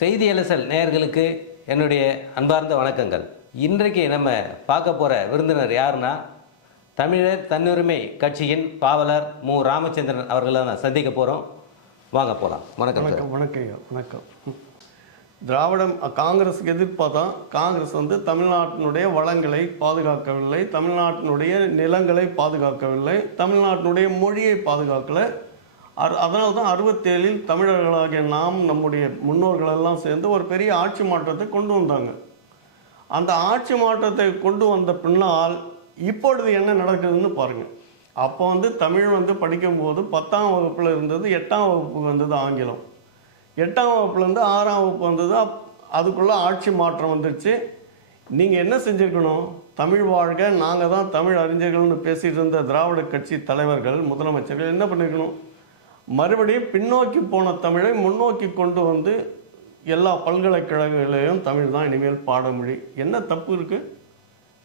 செய்தி எலசல் நேயர்களுக்கு என்னுடைய அன்பார்ந்த வணக்கங்கள். இன்றைக்கு நம்ம பார்க்க போகிற விருந்தினர் யாருன்னா தமிழர் தன்னுரிமை கட்சியின் பாவலர் மு. ராமச்சந்திரன் அவர்களை நான் சந்திக்க போகிறோம் வாங்க போகலாம் வணக்கம் வணக்கம் வணக்கம் வணக்கம். திராவிடம் காங்கிரஸுக்கு எதிர்ப்பாக தான் காங்கிரஸ் வந்து தமிழ்நாட்டினுடைய வளங்களை பாதுகாக்கவில்லை தமிழ்நாட்டினுடைய நிலங்களை பாதுகாக்கவில்லை தமிழ்நாட்டினுடைய மொழியை பாதுகாக்கலை அதனால தான் அறுபத்தேழில் தமிழர்களாகிய நாம் நம்முடைய முன்னோர்களெல்லாம் சேர்ந்து ஒரு பெரிய ஆட்சி மாற்றத்தை கொண்டு வந்தாங்க. அந்த ஆட்சி மாற்றத்தை கொண்டு வந்த பின்னால் இப்பொழுது என்ன நடக்குதுன்னு பாருங்கள் அப்போ வந்து தமிழ் வந்து படிக்கும்போது பத்தாம் வகுப்பில் இருந்தது எட்டாம் வகுப்பு வந்தது ஆங்கிலம். எட்டாம் வகுப்புலேருந்து ஆறாம் வகுப்பு வந்தது அப்- அதுக்குள்ளே ஆட்சி மாற்றம் வந்துடுச்சு நீங்கள் என்ன செஞ்சுருக்கணும் தமிழ் வாழ்க நாங்கள் தான் தமிழ் அறிஞர்கள்னு பேசிகிட்டு இருந்த திராவிட கட்சி தலைவர்கள் முதலமைச்சர்கள் என்ன பண்ணியிருக்கணும் மறுபடியும் பின்னோக்கி போன தமிழை முன்னோக்கி கொண்டு வந்து எல்லா பல்கலைக்கழகங்களையும் தமிழ் தான் இனிமேல் பாடமொழி. என்ன தப்பு இருக்குது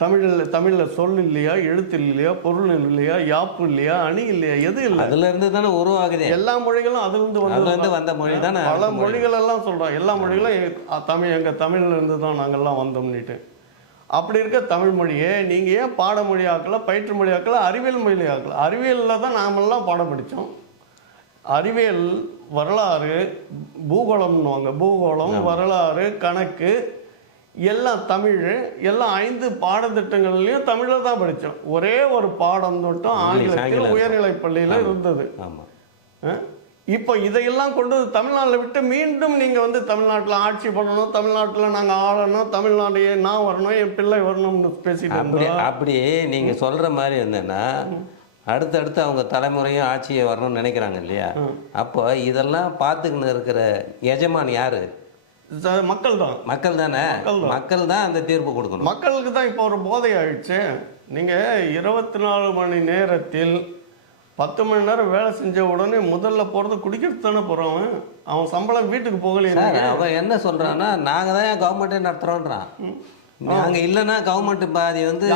தமிழில் தமிழில் சொல் இல்லையா எழுத்து இல்லையா பொருள் இல்லையா யாப்பு இல்லையா அணி இல்லையா எது இல்லை? அதுல இருந்து தானே உருவாகுதே. எல்லா மொழிகளும் அதிலிருந்து அதுல வந்து மொழி தானே பல மொழிகள் எல்லாம் சொல்றோம் எல்லா மொழிகளும் தமிழ் எங்க தமிழ்ல இருந்து தான் நாங்கெல்லாம் வந்தோம்னுட்டு. அப்படி இருக்க தமிழ் மொழியை நீங்க ஏன் பாடமொழி ஆக்கல பயிற்று மொழி ஆக்கல அறிவியல் மொழி ஆக்கல அறிவியலில் தான் நாமெல்லாம் பாடம் படித்தோம். அறிவியல் வரலாறு பூகோளம்னுவாங்க. பூகோளம் வரலாறு கணக்கு எல்லாம் தமிழ் எல்லாம் ஐந்து பாடத்திட்டங்கள்லையும் தமிழில் தான் படித்தோம். ஒரே ஒரு பாடம் மட்டும் ஆங்கிலத்தில். உயர்நிலைப் பள்ளியில் இருந்தது? இப்போ இதையெல்லாம் கொண்டு தமிழ்நாட்டில் விட்டு மீண்டும் நீங்கள் வந்து தமிழ்நாட்டில் ஆட்சி பண்ணணும் தமிழ்நாட்டில் நாங்கள் ஆளணும் தமிழ்நாட்டையே நான் வரணும் என் பிள்ளை வரணும்னு பேசிட்டு அப்படி இருந்தோம் அப்படியே நீங்க சொல்ற மாதிரி இருந்தேன்னா அடுத்தடுத்து அவங்க தலைமுறையும் ஆட்சியை வரணும்னு நினைக்கிறாங்க இல்லையா? அப்போ இதெல்லாம் பார்த்துக்கின்னு இருக்கிற எஜமான் யாரு? மக்கள் தான். மக்கள் தானே? மக்கள் தான். அந்த தீர்ப்பு கொடுக்கணும். மக்களுக்கு தான் இப்போ ஒரு போதை ஆயிடுச்சு நீங்கள் இருபத்தி நாலு மணி நேரத்தில் பத்து மணி நேரம் வேலை செஞ்ச உடனே முதல்ல போகிறது குடிக்கிறது தானே போகிறவன் அவன் சம்பளம் வீட்டுக்கு போகலையே அவன் என்ன சொல்றான்னா நாங்க தான் கவர்மெண்ட்டே நடத்துறோன்றான் நாங்க இல்லைன்னா கவர்மெண்ட் பாதி வந்து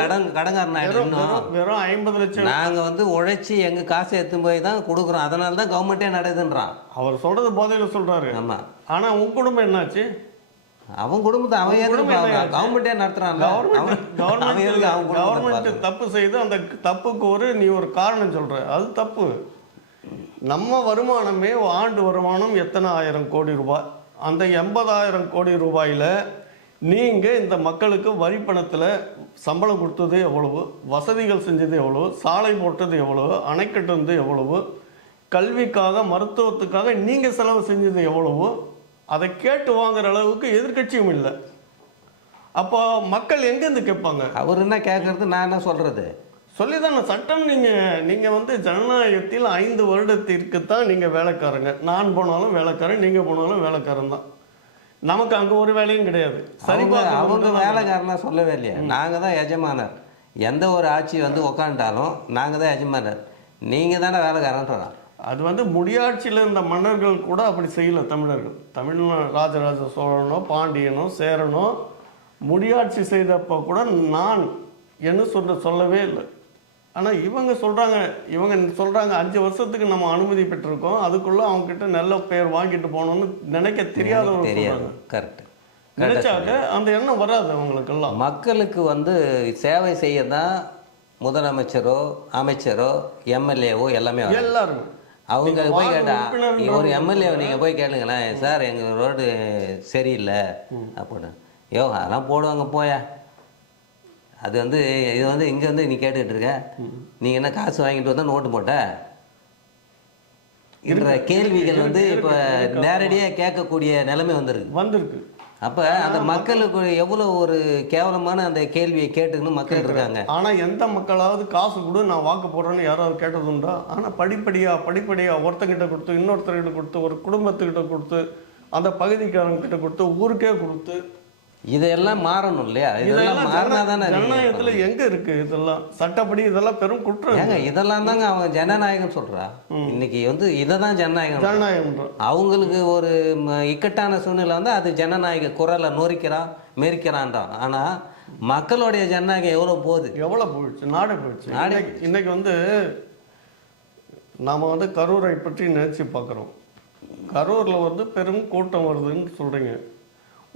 கடன் கடங்காரன் ஆயிடும் வெறும் ஐம்பது லட்சம். நாங்க வந்து உழைச்சி எங்க காசை எடுத்துன்னு போய் தான் கொடுக்குறோம். அதனால தான் கவர்மெண்ட்டே நடக்குதுன்றான். அவர் சொல்றது போதையில் சொல்றாரு. ஆமா. ஆனா உன் குடும்பம் என்னாச்சு? அவன் குடும்பத்தை அவன் எதுக்கு அவன் குடும்பத்தை கவர்மெண்ட் பார்க்கணும்? தப்பு செய்து அந்த தப்புக்கு ஒரு நீ ஒரு காரணம் சொல்ற. அது தப்பு. நம்ம வருமானமே ஆண்டு வருமானம் எத்தனை ஆயிரம் கோடி ரூபாய்? அந்த எண்பதாயிரம் கோடி ரூபாயில நீங்க இந்த மக்களுக்கு வரி பணத்துல சம்பளம் கொடுத்தது எவ்வளவு வசதிகள் செஞ்சது எவ்வளவு சாலை போட்டது எவ்வளவு அணை கட்டுனது எவ்வளவு கல்விக்காக மருத்துவத்துக்காக நீங்க செலவு செஞ்சது எவ்வளவு அதை கேட்டு வாங்குற அளவுக்கு எதிர்க்கட்சியும் இல்லை. அப்போ மக்கள் எங்கேருந்து கேட்பாங்க? அவர் என்ன கேட்கறது நான் என்ன சொல்றது? சொல்லிதானே சட்டம் நீங்கள் நீங்கள் வந்து ஜனநாயகத்தில் ஐந்து வருடத்திற்கு தான் நீங்கள் வேலைக்காரங்க. நான் போனாலும் வேலைக்காரன் நீங்கள் போனாலும் வேலைக்காரன் தான். நமக்கு அங்கே ஒரு வேலையும் கிடையாது. சரி அவங்க. வேலைக்காரனா சொல்லவே இல்லையா. நாங்க தான் எஜமானர். எந்த ஒரு ஆட்சி வந்து உக்காந்துட்டாலும் நாங்க தான் எஜமானர். நீங்க தானே வேலைக்காரன்றான் அது வந்து முடியாட்சியில் இருந்த மன்னர்கள் கூட அப்படி செய்யல தமிழர்கள். தமிழ்நா ராஜராஜ சோழனோ பாண்டியனோ சேரனோ முடியாட்சி செய்தப்போ கூட நான் என்ன சொல்ல சொல்லவே இல்லை. ஆனால் இவங்க சொல்கிறாங்க இவங்க சொல்கிறாங்க அஞ்சு வருஷத்துக்கு நம்ம அனுமதி பெற்றிருக்கோம். அதுக்குள்ளே அவங்கக்கிட்ட நல்ல பெயர் வாங்கிட்டு போகணும்னு நினைக்க தெரியாதவங்க தெரியாது. கரெக்ட் நினைச்சாக்க அந்த எண்ணம் வராது அவங்களுக்கெல்லாம். மக்களுக்கு வந்து சேவை செய்ய தான் முதலமைச்சரோ அமைச்சரோ எம்எல்ஏவோ எல்லாமே. எல்லாருமே. அவங்க போய் வார்டு கேட்டா உறுப்பினர்ன்ற ஒரு எம்எல்ஏ நீங்கள் போய் கேளுங்களேன் சார் எங்கள் ரோடு சரியில்லை. அப்படின்னு. யோ அதெல்லாம் போடுவாங்க போயா. அது வந்து இது வந்து இங்கே வந்து நீ கேட்டுக்கிட்டு இருக்க. நீங்கள் என்ன காசு வாங்கிட்டு வந்தால் நோட்டு போட்ட? என்ற கேள்விகள் வந்து இப்போ நேரடியாக கேட்கக்கூடிய நிலைமை வந்திருக்கு. வந்திருக்கு. அப்போ அந்த மக்களுக்கு எவ்வளோ ஒரு கேவலமான அந்த கேள்வியை கேட்டுக்கணும் மக்கள் இருக்காங்க. ஆனா எந்த மக்களாவது காசு கொடு நான் வாக்கு போடுறேன்னு யாராவது கேட்டதுண்டா ஆனா படிப்படியா படிப்படியா ஒருத்தங்கிட்ட கொடுத்து இன்னொருத்தர்கிட்ட கொடுத்து ஒரு குடும்பத்துக்கிட்ட கொடுத்து அந்த பகுதிக்காரங்க கிட்ட கொடுத்து ஊருக்கே கொடுத்து இதெல்லாம் மாறணும் இல்லையா? இதெல்லாம் இதெல்லாம் மாறினா ஜன- தானே ஜனநாயகத்துல எங்க இருக்கு இதெல்லாம்? சட்டப்படி இதெல்லாம் பெரும் குற்றம் ஏங்க இதெல்லாம் தாங்க அவங்க ஜனநாயகம் சொல்றா. இன்னைக்கு வந்து இதை தான் ஜனநாயகம் ஜனநாயகம் அவங்களுக்கு ஒரு இக்கட்டான சூழ்நிலை வந்து அது ஜனநாயக குரலை நொறிக்கிறான் மெரிக்கிறான்றான் ஆனா மக்களுடைய ஜனநாயகம் எவ்வளோ போகுது? எவ்வளவு போயிடுச்சு? நாடே போயிடுச்சு. நாடே இன்னைக்கு இன்னைக்கு வந்து நாம வந்து கரூரை பற்றி நினைச்சு பார்க்குறோம். கரூரில் வந்து பெரும் கூட்டம் வருதுன்னு சொல்கிறீங்க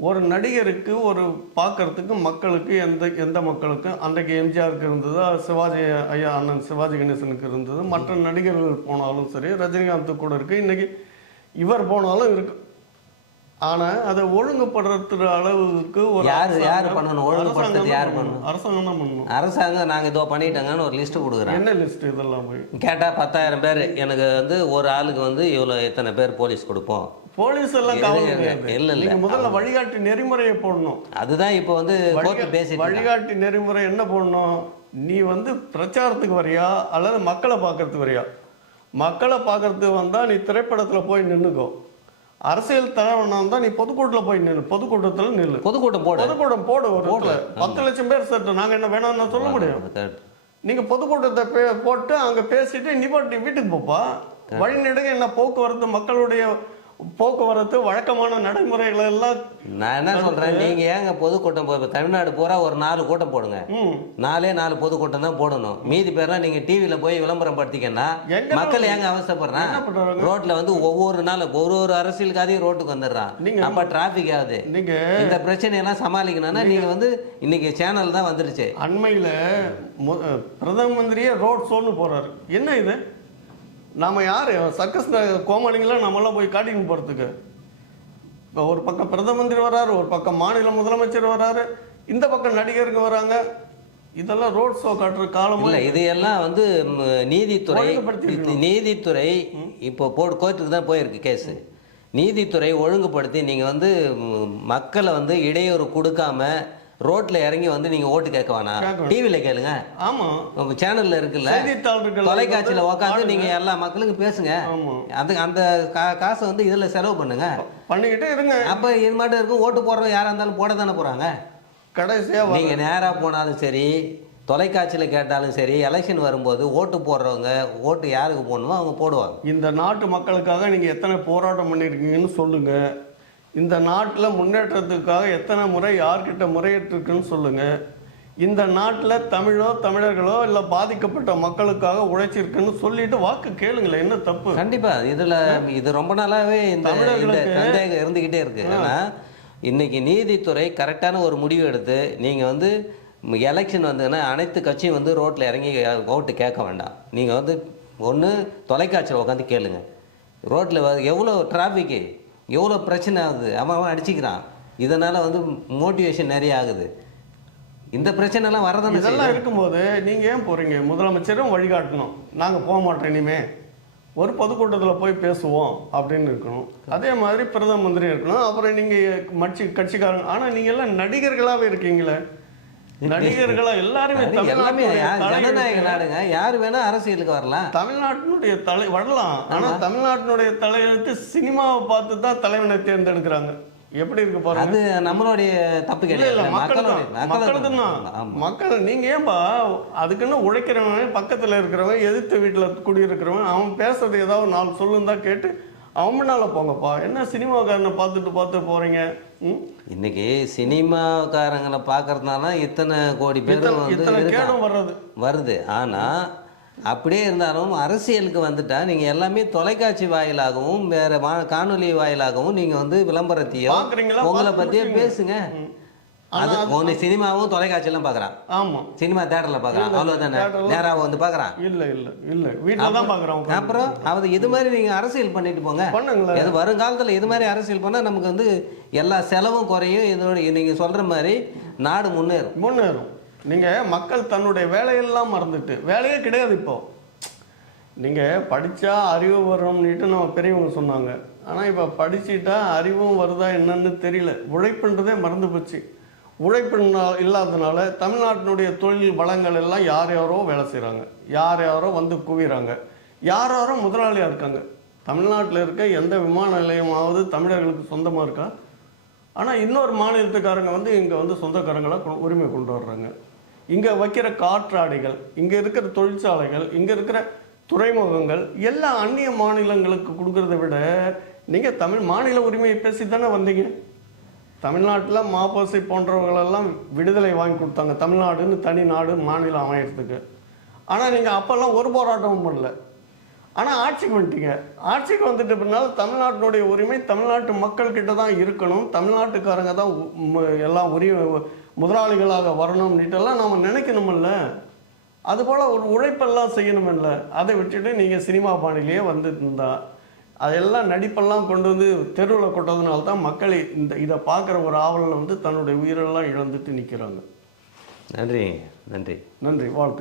ஒரு நடிகருக்கு ஒரு பார்க்கறதுக்கு மக்களுக்கு எந்த எந்த மக்களுக்கும் அன்றைக்கு எம்ஜிஆருக்கு இருந்தது சிவாஜி ஐயா அண்ணன் சிவாஜி கணேசனுக்கு இருந்தது மற்ற நடிகர்கள் போனாலும் சரி ரஜினிகாந்த் கூட இருக்குது இன்றைக்கி இவர் போனாலும் இருக்கு. ஆனால் அதை ஒழுங்குபடுத்துற அளவுக்கு ஒரு யாரு- யாரு பண்ணணும்? ஒழுங்குபடுத்துறது யாரு பண்ணணும்? அரசாங்கம் தான் பண்ணணும். அரசாங்கம் நாங்கள் இதோ பண்ணிட்டோங்கன்னு ஒரு லிஸ்ட்டு கொடுக்குறேன் என்ன லிஸ்ட் இதெல்லாம் போய்? கேட்டால் பத்தாயிரம் பேர். எனக்கு வந்து ஒரு ஆளுக்கு வந்து இவ்வளோ எத்தனை பேர் போலீஸ் கொடுப்போம்? போலீஸ் எல்லாம் காவல் இல்ல, முதல்ல வழிகாட்டி நெறிமுறையை போடணும். அதுதான் இப்போ வந்து பேசிட்டு வழிகாட்டி நெறிமுறை என்ன போடணும்? நீ வந்து பிரச்சாரத்துக்கு வரியா? அல்லது மக்களை பார்க்கறதுக்கு வரியா? மக்களை பார்க்கறதுக்கு வந்தா நீ திரைப்படத்துல போய் நின்னுக்கோ. அரசியல் தலைவனா இருந்தா நீ பொதுக்கூட்டத்துல போய் நில்லு. பொதுக்கூட்டத்துல நில்லு. பொதுக்கூட்டம் போடு. பொதுக்கூட்டம் போடு ஒரு பத்து லட்சம் பேர் சேர்த்து நாங்க என்ன வேணாம்னு சொல்ல முடியும்? நீங்க பொதுக்கூட்டத்தை போட்டு அங்க பேசிட்டு நீ பாட்டு வீட்டுக்கு போப்பா. வழிநெடுக என்ன போக்குவரத்து மக்களுடைய போக்குவரத்து வழக்கமான நடைமுறைகள் எல்லாம் நான் என்ன சொல்றேன் நீங்க ஏங்க பொதுக்கூட்டம் இப்ப தமிழ்நாடு பூரா ஒரு நாலு கூட்டம் போடுங்க. நாலே நாலு பொதுக்கூட்டம் தான் போடணும். மீதி பேர்லாம் நீங்க டிவியில போய் விளம்பரம் படுத்திக்கன்னா மக்கள் ஏங்க அவசரப்படுறான் ரோட்ல வந்து ஒவ்வொரு நாளும் ஒரு ஒரு அரசியலுக்காதையும் ரோட்டுக்கு வந்துடுறான். அப்ப டிராபிக் ஆகுது நீங்க இந்த பிரச்சனையெல்லாம் சமாளிக்கணும்னா நீங்க வந்து இன்னைக்கு சேனல் தான் வந்துருச்சு. அண்மையில் பிரதம மந்திரியே ரோட் ஷோன்னு போறாரு. என்ன இது? நாம யாரு? சர்க்கஸ் கோமாளிங்களாம் நம்மளாம் போய் காட்டின்னு போறதுக்கு இப்போ ஒரு பக்கம் பிரதம மந்திரி வராரு ஒரு பக்கம் மாநில முதலமைச்சர் வராரு. இந்த பக்கம் நடிகருங்க வராங்க. இதெல்லாம் ரோட் ஷோ காட்டுற காலம் இல்ல இது எல்லாம் வந்து நீதித்துறை நீதித்துறை இப்போ போடு கோர்ட்டுக்கு தான் போயிருக்கு கேஸ் நீதித்துறை ஒழுங்குபடுத்தி நீங்க வந்து மக்களை வந்து இடையூறு கொடுக்காம ரோட்ல இறங்கி வந்து நீங்க ஓட்டு கேட்க வேணாம். டிவில கேளுங்க. ஆமா. உங்க சேனல்ல இருக்குல்ல. தொலைக்காட்சியில உட்காந்து நீங்க எல்லா மக்களுக்கும் பேசுங்க. ஆமா. அந்த காசை வந்து இதுல செலவு பண்ணுங்க. பண்ணிக்கிட்டே இருங்க. அப்ப இது மட்டும் இருக்கும் ஓட்டு போடுறவங்க யாரா இருந்தாலும் போட தானே போறாங்க. கடைசியா நீங்க நேரா போனாலும் சரி தொலைக்காட்சியில கேட்டாலும் சரி எலெக்ஷன் வரும்போது ஓட்டு போடுறவங்க ஓட்டு யாருக்கு போடணுமோ அவங்க போடுவாங்க. இந்த நாட்டு மக்களுக்காக நீங்க எத்தனை போராட்டம் பண்ணியிருக்கீங்கன்னு சொல்லுங்க. இந்த நாட்டில் முன்னேற்றத்துக்காக எத்தனை முறை யார்கிட்ட முறையிட்டிருக்குன்னு சொல்லுங்க. இந்த நாட்டில் தமிழோ தமிழர்களோ இல்லை பாதிக்கப்பட்ட மக்களுக்காக உழைச்சிருக்குன்னு சொல்லிட்டு வாக்கு கேளுங்களேன். என்ன தப்பு? கண்டிப்பா. இதுல இது ரொம்ப நாளாவே இந்த சந்தேகம் இருந்துகிட்டே இருக்கு. ஆனா இன்னைக்கு நீதித்துறை கரெக்டான ஒரு முடிவு எடுத்து நீங்க வந்து எலெக்ஷன் வந்ததுன்னா அனைத்து கட்சியும் வந்து ரோட்ல இறங்கி ஓட்டு கேட்க வேண்டாம். நீங்க வந்து ஒன்று தொலைக்காட்சியில் உட்காந்து கேளுங்க. ரோட்ல எவ்வளோ டிராஃபிக்கு எவ்வளோ பிரச்சனை ஆகுது? அவன் அவன் அடிச்சுக்கிறான். இதனால் வந்து மோட்டிவேஷன் நிறைய ஆகுது. இந்த பிரச்சனைலாம் வரதான் இதெல்லாம் இருக்கும்போது நீங்கள் ஏன் போகிறீங்க முதலமைச்சரும் வழிகாட்டணும். நாங்கள் போக மாட்டோம் இனிமே. ஒரு பொதுக்கூட்டத்தில் போய் பேசுவோம் அப்படின்னு இருக்கணும். அதே மாதிரி பிரதம மந்திரி இருக்கணும். அப்புறம் நீங்கள் மட்சி கட்சிக்காரங்க. ஆனால் நீங்கள் எல்லாம் நடிகர்களாகவே இருக்கீங்களே. நடிகர்களா எல்லாருமே எல்லாமே ஜனநாயக நாடுங்க. யார் வேணா அரசியலுக்கு வரலாம். தமிழ்நாட்டினுடைய தலை வரலாம். ஆனா தமிழ்நாட்டினுடைய தலையெழுத்து சினிமாவை பார்த்து தான் தலைவனை தேர்ந்தெடுக்கிறாங்க. எப்படி இருக்கு பாருங்க. அது நம்மளுடைய தப்பு கிடையாது. மக்கள் மக்களுடைய தான். மக்கள் நீங்க ஏன்பா அதுக்குன்னு உழைக்கிறவன் பக்கத்துல இருக்கிறவன் எதிர்த்த வீட்டுல குடியிருக்கிறவன் அவன் பேசுறது ஏதாவது நாலு சொல்லுன்னு தான் கேட்டு அவன் முன்னால போங்கப்பா என்ன சினிமாக்காரனை பார்த்துட்டு பார்த்து போறீங்க ம்? இன்னைக்கு சினிமாக்காரங்களை பார்க்கறதுனால இத்தனை கோடி பேர் இத்தனை வந்து. கேடும் வர்றது வருது ஆனா அப்படியே இருந்தாலும் அரசியலுக்கு வந்துட்டா நீங்க எல்லாமே தொலைக்காட்சி வாயிலாகவும் வேற காணொலி வாயிலாகவும் நீங்க வந்து விளம்பரத்தையோ பார்க்கறீங்களா? உங்களை பத்தியே. பேசுங்க. அது ஒன்று சினிமாவும் தொலைக்காட்சியெல்லாம் பார்க்கறான். ஆமா. சினிமா தேட்டர்ல பார்க்கறான். அவ்வளவுதானே? theatreல- நேரா வந்து பார்க்கறான். இல்ல இல்ல இல்ல. வீட்டுல தான் பாக்குறோம் அப்புறம் அது இது மாதிரி நீங்க அரசியல் பண்ணிட்டு போங்க. பண்ணுங்களேன். இது வருங்காலத்துல இது மாதிரி அரசியல் பண்ணா நமக்கு வந்து எல்லா செலவும் குறையும். இதோட நீங்க சொல்ற மாதிரி நாடு முன்னேறும். முன்னேறும். நீங்க மக்கள் தன்னுடைய வேலையெல்லாம் மறந்துட்டு வேலையே கிடையாது இப்போ. நீங்க படிச்சா அறிவு வரும்னுட்டு நம்ம பெரியவங்க சொன்னாங்க. ஆனா இப்ப படிச்சுட்டா அறிவும் வருதா என்னன்னு தெரியல. உழைப்புன்றதே மறந்து போச்சு. உழைப்பினால் இல்லாததுனால தமிழ்நாட்டினுடைய தொழில் வளங்கள் எல்லாம் யார் யாரோ வேலை செய்கிறாங்க யார் யாரோ வந்து குவிகிறாங்க யார் யாரோ முதலாளியாக இருக்காங்க. தமிழ்நாட்டில் இருக்க எந்த விமான நிலையமாவது தமிழர்களுக்கு சொந்தமாக இருக்கா? ஆனால் இன்னொரு மாநிலத்துக்காரங்க வந்து இங்கே வந்து சொந்தக்காரங்களாக உரிமை கொண்டு வர்றாங்க. இங்கே வைக்கிற காற்றாடைகள் இங்கே இருக்கிற தொழிற்சாலைகள் இங்கே இருக்கிற துறைமுகங்கள் எல்லா அந்நிய மாநிலங்களுக்கு கொடுக்கறத விட நீங்கள் தமிழ் மாநில உரிமையை பேசி தானே வந்தீங்க? தமிழ்நாட்டில் மாப்போசை போன்றவர்களெல்லாம் விடுதலை வாங்கி கொடுத்தாங்க. தமிழ்நாடுன்னு தனி நாடு மாநிலம் அமையறதுக்கு. ஆனால் நீங்கள் அப்போல்லாம் ஒரு போராட்டமும் பண்ணல. ஆனால் ஆட்சிக்கு வந்துட்டீங்க. ஆட்சிக்கு வந்துட்டு பின்னால் தமிழ்நாட்டினுடைய உரிமை தமிழ்நாட்டு மக்கள்கிட்ட தான் இருக்கணும். தமிழ்நாட்டுக்காரங்க தான் எல்லா எல்லாம் உரிமை முதலாளிகளாக வரணும்னுட்டெல்லாம் நாம் நினைக்கணுமில்ல. அதுபோல் ஒரு உழைப்பெல்லாம் செய்யணுமில்ல. அதை விட்டுட்டு நீங்கள் சினிமா பாணிலேயே வந்துட்டு இருந்தா அதெல்லாம் நடிப்பெல்லாம் கொண்டு வந்து தெருவில் கொட்டதுனால தான் மக்கள் இந்த இதை பார்க்குற ஒரு ஆவலில் வந்து தன்னுடைய உயிரெல்லாம் இழந்துட்டு நிற்கிறாங்க. நன்றி நன்றி. நன்றி வாழ்த்து.